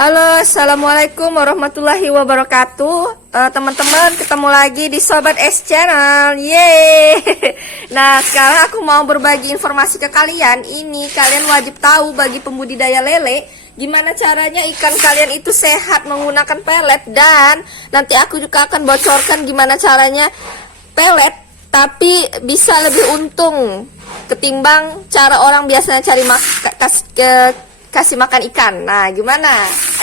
Halo, assalamualaikum warahmatullahi wabarakatuh. Teman-teman, ketemu lagi di Sobat S Channel. Yeay. Nah, sekarang aku mau berbagi informasi ke kalian. Ini kalian wajib tahu bagi pembudidaya lele, gimana caranya ikan kalian itu sehat menggunakan pelet. Dan nanti aku juga akan bocorkan gimana caranya pelet tapi bisa lebih untung ketimbang cara orang biasanya cari kasih makan ikan. Nah, gimana?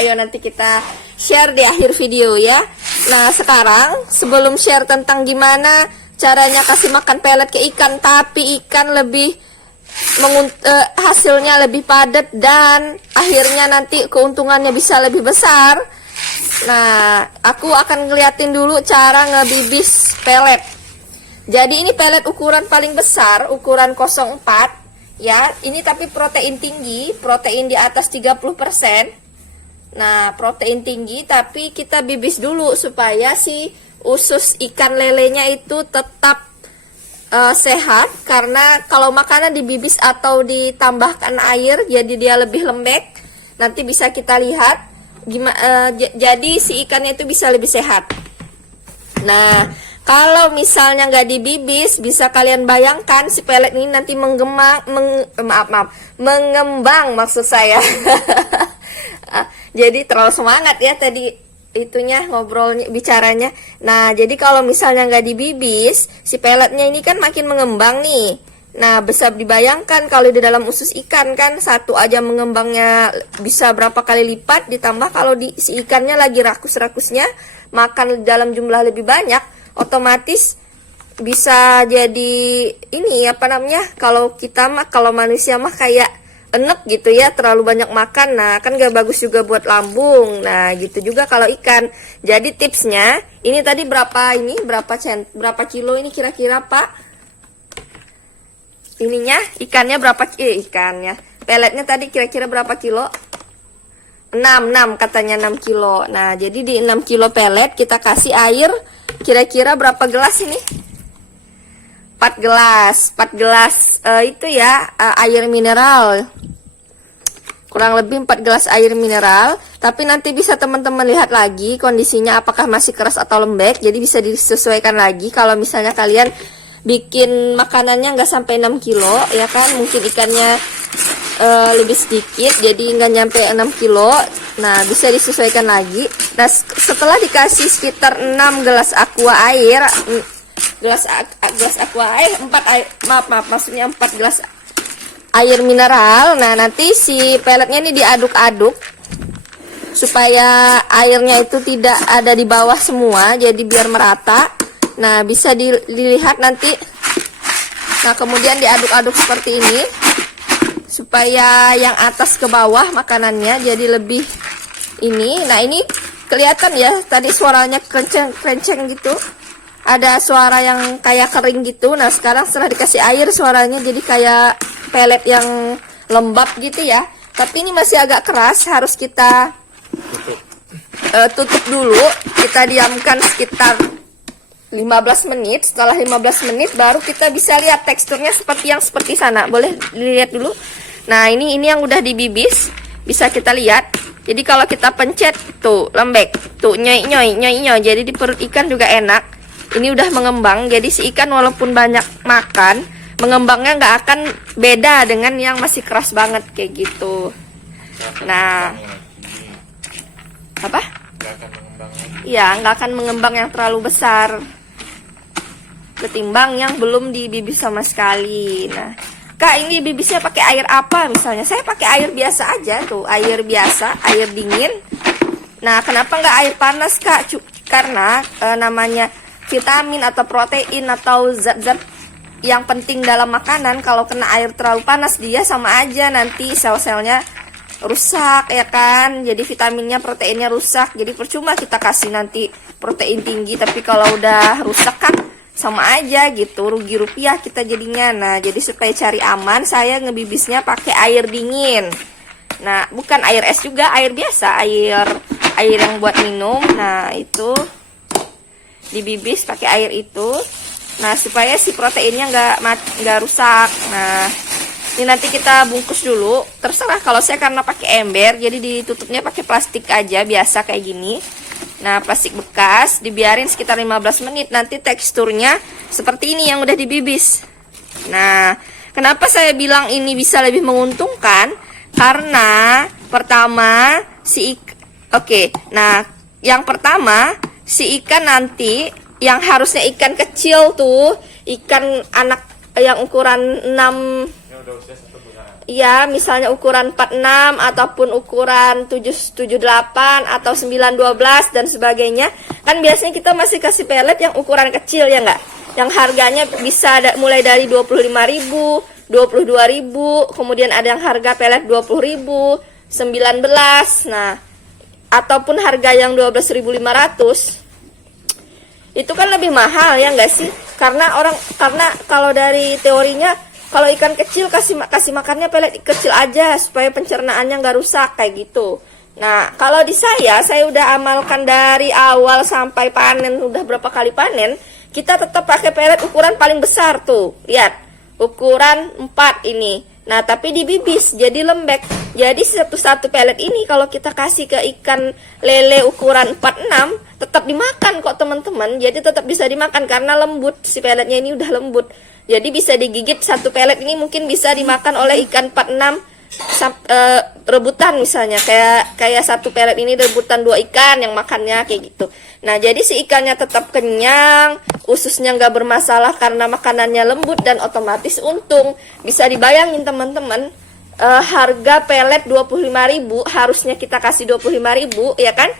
Ayo nanti kita share di akhir video ya. Nah, sekarang sebelum share tentang gimana caranya kasih makan pelet ke ikan tapi ikan lebih hasilnya lebih padat dan akhirnya nanti keuntungannya bisa lebih besar. Nah, aku akan ngeliatin dulu cara ngebibis pelet. Jadi ini pelet ukuran paling besar, ukuran 04 ya. Ini tapi protein tinggi, protein di atas 30%. Nah, protein tinggi tapi kita bibis dulu supaya si usus ikan lelenya itu tetap sehat. Karena kalau makanan dibibis atau ditambahkan air jadi dia lebih lembek. Nanti bisa kita lihat gimana, jadi si ikannya itu bisa lebih sehat. Nah, kalau misalnya nggak dibibis, bisa kalian bayangkan si pelet ini nanti mengembang maksud saya. Jadi terlalu semangat ya tadi itunya ngobrolnya bicaranya. Nah, jadi kalau misalnya nggak dibibis, si peletnya ini kan makin mengembang nih. Nah, bisa dibayangkan kalau di dalam usus ikan kan satu aja mengembangnya bisa berapa kali lipat, ditambah kalau si ikannya lagi rakus-rakusnya makan dalam jumlah lebih banyak, otomatis bisa jadi ini apa namanya, kalau kita mah, kalau manusia mah kayak enek gitu ya, terlalu banyak makan. Nah, kan gak bagus juga buat lambung. Nah, gitu juga kalau ikan. Jadi tipsnya ini tadi berapa kilo ini kira-kira Pak? Ininya ikannya berapa ikannya? Peletnya tadi kira-kira berapa kilo? 6 katanya 6 kilo. Nah, jadi di 6 kilo pelet kita kasih air kira-kira berapa gelas ini? 4 gelas itu ya, air mineral. Kurang lebih 4 gelas air mineral. Tapi nanti bisa teman-teman lihat lagi kondisinya apakah masih keras atau lembek. Jadi bisa disesuaikan lagi. Kalau misalnya kalian bikin makanannya nggak sampai 6 kilo ya kan, mungkin ikannya lebih sedikit, jadi nggak nyampe 6 kilo. Nah, bisa disesuaikan lagi. Nah, setelah dikasih sekitar 6 gelas aqua air, gelas aqua air, 4 maksudnya 4 gelas air mineral. Nah, nanti si peletnya ini diaduk-aduk supaya airnya itu tidak ada di bawah semua, jadi biar merata. Nah, bisa dilihat nanti. Nah, kemudian diaduk-aduk seperti ini supaya yang atas ke bawah makanannya jadi lebih ini. Nah, ini kelihatan ya tadi suaranya kenceng gitu, ada suara yang kayak kering gitu. Nah, sekarang setelah dikasih air suaranya jadi kayak pelet yang lembab gitu ya, tapi ini masih agak keras, harus kita tutup dulu. Kita diamkan sekitar 15 menit. Setelah 15 menit baru kita bisa lihat teksturnya seperti sana. Boleh dilihat dulu. Nah, ini yang udah dibibis, bisa kita lihat. Jadi kalau kita pencet tuh lembek, tuh nyoy. Jadi di perut ikan juga enak. Ini udah mengembang. Jadi si ikan walaupun banyak makan, mengembangnya nggak akan beda dengan yang masih keras banget kayak gitu. Nah, apa? Iya, nggak akan mengembang yang terlalu besar ketimbang yang belum dibibis sama sekali. Nah, Kak, ini bibisnya pakai air apa? Misalnya saya pakai air biasa aja tuh, air biasa, air dingin. Nah, kenapa nggak air panas, Kak? Karena namanya vitamin atau protein atau zat-zat yang penting dalam makanan, kalau kena air terlalu panas dia sama aja nanti sel-selnya rusak ya kan. Jadi vitaminnya, proteinnya rusak. Jadi percuma kita kasih nanti protein tinggi tapi kalau udah rusak kan sama aja gitu, rugi rupiah kita jadinya. Nah, jadi supaya cari aman saya ngebibisnya pakai air dingin. Nah, bukan air es juga, air biasa, air yang buat minum. Nah, itu dibibis pakai air itu. Nah, supaya si proteinnya nggak rusak. Nah, Ini nanti kita bungkus dulu. Terserah, kalau saya karena pakai ember, jadi ditutupnya pakai plastik aja biasa kayak gini. Nah, plastik bekas dibiarin sekitar 15 menit. Nanti teksturnya seperti ini yang udah dibibis. Nah, kenapa saya bilang ini bisa lebih menguntungkan? Karena pertama nah yang pertama si ikan nanti yang harusnya ikan kecil tuh, ikan anak yang ukuran 6, ya misalnya ukuran 46 ataupun ukuran 778 atau 912 dan sebagainya, kan biasanya kita masih kasih pelet yang ukuran kecil ya enggak, yang harganya bisa mulai dari 25.000, 22.000, kemudian ada yang harga pelet 20.000, 19, nah ataupun harga yang 12.500. Itu kan lebih mahal ya enggak sih? Karena kalau dari teorinya, kalau ikan kecil kasih makannya pelet kecil aja supaya pencernaannya nggak rusak kayak gitu. Nah, kalau di saya udah amalkan dari awal sampai panen, udah berapa kali panen, kita tetap pakai pelet ukuran paling besar tuh. Lihat, ukuran 4 ini. Nah, tapi dibibis jadi lembek. Jadi satu pelet ini kalau kita kasih ke ikan lele ukuran 46, tetap dimakan kok teman-teman. Jadi tetap bisa dimakan karena lembut, si peletnya ini udah lembut. Jadi bisa digigit, satu pelet ini mungkin bisa dimakan oleh ikan 46 rebutan misalnya. Kayak satu pelet ini rebutan 2 ikan yang makannya kayak gitu. Nah, jadi si ikannya tetap kenyang, ususnya nggak bermasalah karena makanannya lembut dan otomatis untung. Bisa dibayangin teman-teman, harga pelet 25.000, harusnya kita kasih 25.000 ya kan.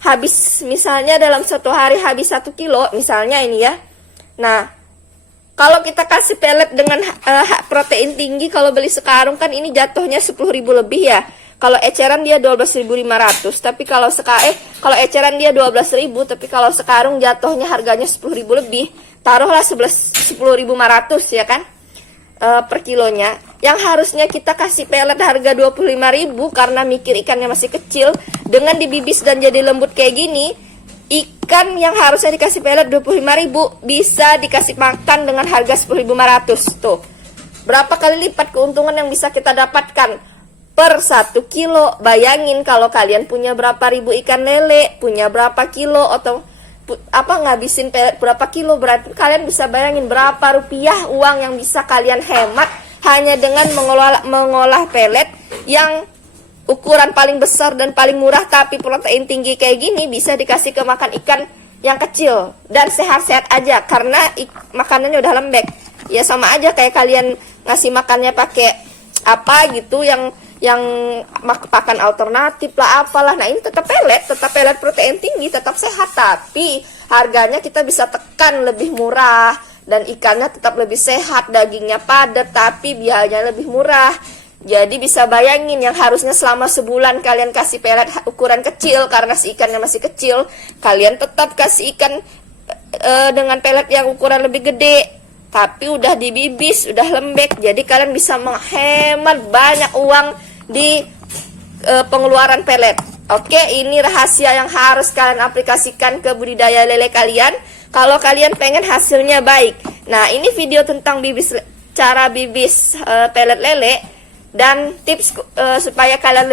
Habis misalnya dalam satu hari habis 1 kilo misalnya ini ya. Nah, kalau kita kasih pelet dengan protein tinggi, kalau beli sekarung kan ini jatuhnya 10.000 lebih ya. Kalau eceran dia 12.500, tapi kalau eceran dia 12.000, tapi kalau sekarung jatuhnya harganya 10.000 lebih. Taruhlah 10.500 ya kan? Per kilonya. Yang harusnya kita kasih pelet harga 25.000 karena mikir ikannya masih kecil, dengan dibibis dan jadi lembut kayak gini, ikan yang harusnya dikasih pelet 25.000 bisa dikasih makan dengan harga 10.500. Tuh, berapa kali lipat keuntungan yang bisa kita dapatkan per 1 kilo. Bayangin kalau kalian punya berapa ribu ikan lele, punya berapa kilo, atau ngabisin pelet berapa kilo, berarti kalian bisa bayangin berapa rupiah uang yang bisa kalian hemat hanya dengan mengolah pelet yang ukuran paling besar dan paling murah tapi protein tinggi kayak gini, bisa dikasih ke makan ikan yang kecil dan sehat-sehat aja karena makanannya udah lembek. Ya sama aja kayak kalian ngasih makannya pakai apa gitu yang pakan alternatif lah apalah. Nah, ini tetap pelet protein tinggi, tetap sehat, tapi harganya kita bisa tekan lebih murah dan ikannya tetap lebih sehat, dagingnya padat tapi biayanya lebih murah. Jadi bisa bayangin yang harusnya selama sebulan kalian kasih pelet ukuran kecil karena si ikannya masih kecil, kalian tetap kasih ikan dengan pelet yang ukuran lebih gede tapi udah dibibis, udah lembek. Jadi kalian bisa menghemat banyak uang di pengeluaran pelet. Oke, ini rahasia yang harus kalian aplikasikan ke budidaya lele kalian kalau kalian pengen hasilnya baik. Nah, ini video tentang cara bibis pelet lele dan tips supaya kalian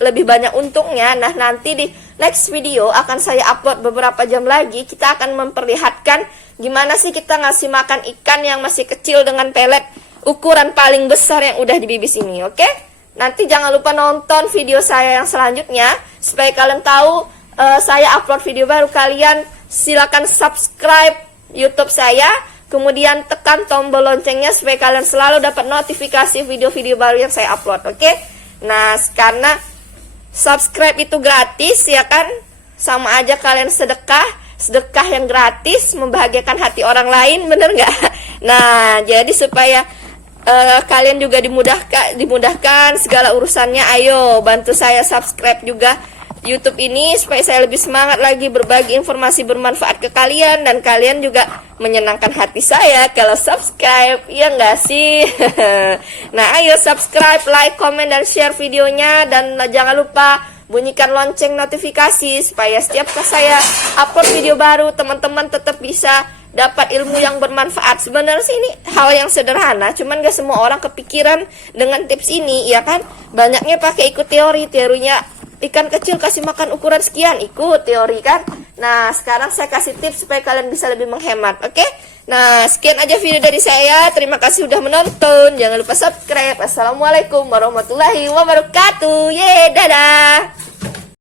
lebih banyak untungnya. Nah, nanti di next video akan saya upload beberapa jam lagi. Kita akan memperlihatkan gimana sih kita ngasih makan ikan yang masih kecil dengan pelet ukuran paling besar yang udah dibibis ini. Oke? Nanti jangan lupa nonton video saya yang selanjutnya supaya kalian tahu saya upload video baru. Kalian silakan subscribe YouTube saya, kemudian tekan tombol loncengnya supaya kalian selalu dapat notifikasi video-video baru yang saya upload. Oke? Nah, karena subscribe itu gratis ya kan, sama aja kalian sedekah yang gratis membahagiakan hati orang lain, bener nggak? Nah, jadi supaya kalian juga dimudahkan segala urusannya, ayo bantu saya subscribe juga YouTube ini supaya saya lebih semangat lagi berbagi informasi bermanfaat ke kalian, dan kalian juga menyenangkan hati saya kalau subscribe, ya nggak sih? Nah, ayo subscribe, like, komen, dan share videonya, dan jangan lupa bunyikan lonceng notifikasi supaya setiap saya upload video baru teman-teman tetap bisa dapat ilmu yang bermanfaat. Sebenarnya sih ini hal yang sederhana, cuman gak semua orang kepikiran dengan tips ini, ya kan? Banyaknya pakai ikut teorinya ikan kecil kasih makan ukuran sekian, ikut teori kan. Nah, sekarang saya kasih tips supaya kalian bisa lebih menghemat, oke? Nah, sekian aja video dari saya. Terima kasih udah menonton. Jangan lupa subscribe. Assalamualaikum warahmatullahi wabarakatuh. Dadah.